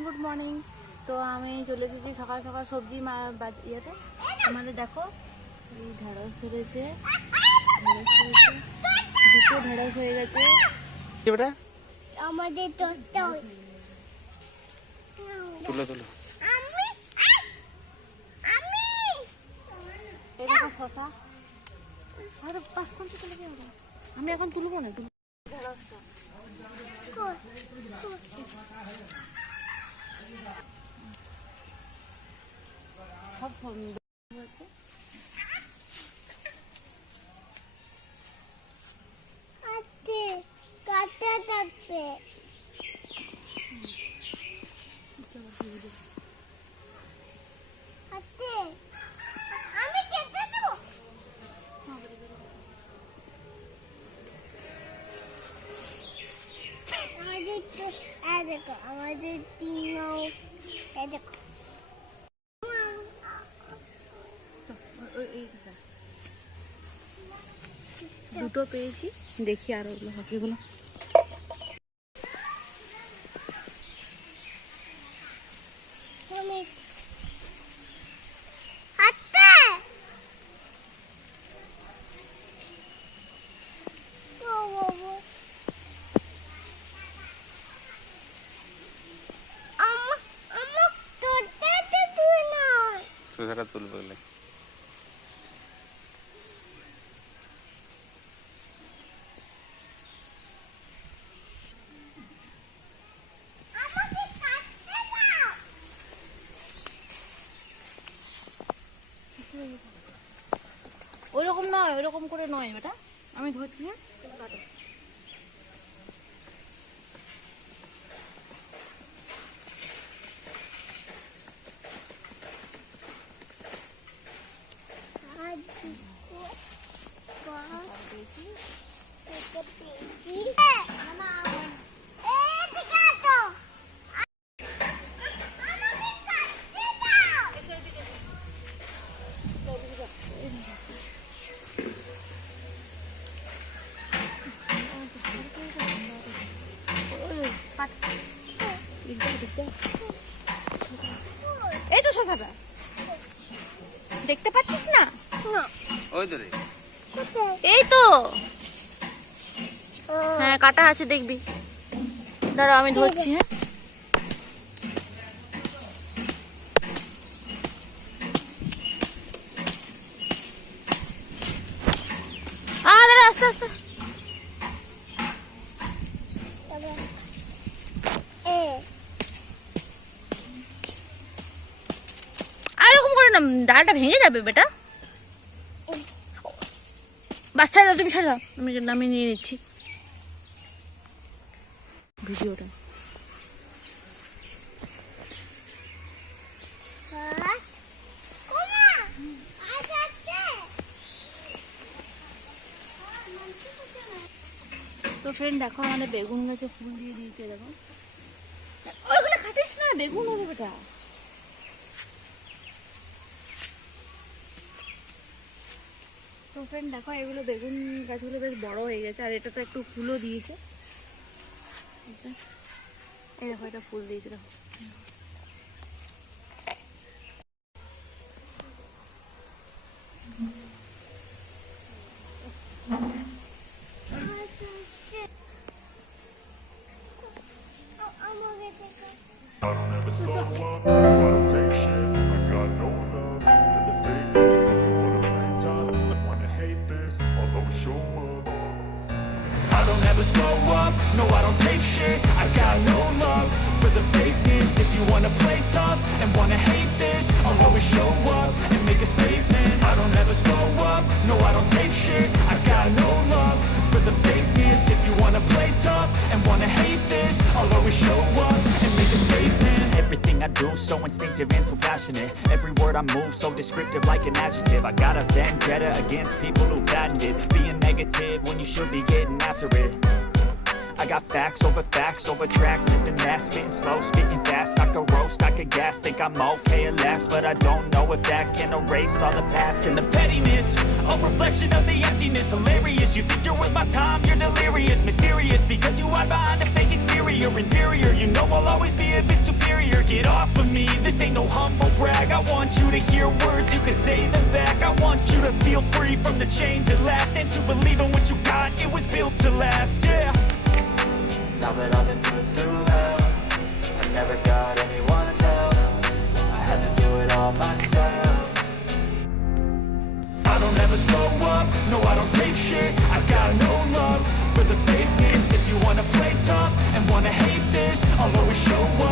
Good morning. তো আমি চলে এসেছি সকাল সকাল সবজি ইয়েতে। আমাদের দেখো এই ঢেঁড়স ধরেছে, দুটো ঢেঁড়স হয়ে গেছে আমাদের তো তুলো তুলো। এই দেখো শশা। আরে পাঁচ ঘন্টা চলে যাবে, আমি এখন তুলবো না। তুমি ঢেঁড়সটা সব হয়েছে। কাটা থাকবে। আমি কেটে দেবো। আমাদের দেখো দুটো পেয়েছি, দেখি আর ওগুলো বাকিগুলো। শসাটা তুলবো গেলে ওইরকম নয়, ওইরকম করে নয় বেটা, আমি ধরছি। হ্যাঁ এই তো শসাটা দেখতে পাচ্ছিস না? ওই তো রে, এই তো। হ্যাঁ কাটা আছে, দেখবি। দাঁড়া আমি ধরছি। হ্যাঁ দাঁড়া, আস্তে আস্তে। আর এরকম করে না, ডালটা ভেঙে যাবে বেটা। বাস ছাড় দাও, তুমি ছাড় দাও, আমি নিয়ে নিচ্ছি ভিডিওটা। তো ফ্রেন্ড দেখো, আমাদের বেগুন গাছে ফুল দিয়ে দিয়েছে। দেখো ওইগুলো খাটিস না, বেগুন হবে বেটা। তো ফ্রেন্ড দেখো, এগুলো বেগুন গাছগুলো বেশ বড় হয়ে গেছে, আর এটা তো একটু ফুলও দিয়েছে। এই দেখো, এটা ফুল দিয়েছে। দেখো I don't ever slow up, no I don't take shit. I got no love for the fakeness. If you wanna play tough, wanna hate this, I'll always show up. I don't ever slow up, no I don't take shit. I got no love for the fakeness. If you wanna play tough and wanna hate this, I'll always show up and make a statement. I don't ever slow up, no I don't take shit. I got no love for the fakeness. If you wanna play tough and wanna hate this, I'll always show up and make a statement. Everything I do so instinctive and so passionate. Every word I move so descriptive like an adjective. I got a vendetta against people who patented being negative when you should be getting after it. I got facts over tracks, this and that, spitting slow, spitting fast. I could roast, I could gas, think I'm okay at last, but I don't know if that can erase all the past and the pettiness. A reflection of the emptiness, hilarious. You think you're worth my time, you're delirious, mysterious because you hide behind a fake exterior, inferior. You know I'll always be a bit superior. want you to hear words, you can say them back. I want you to feel free from the chains at last, and to believe in what you got, it was built to last, yeah. Now that I've been put through hell, I never got anyone's help. I had to do it all myself. I don't ever slow up, no I don't take shit. I got no love for the fakeness. If you wanna play tough and wanna hate this, I'll always show up.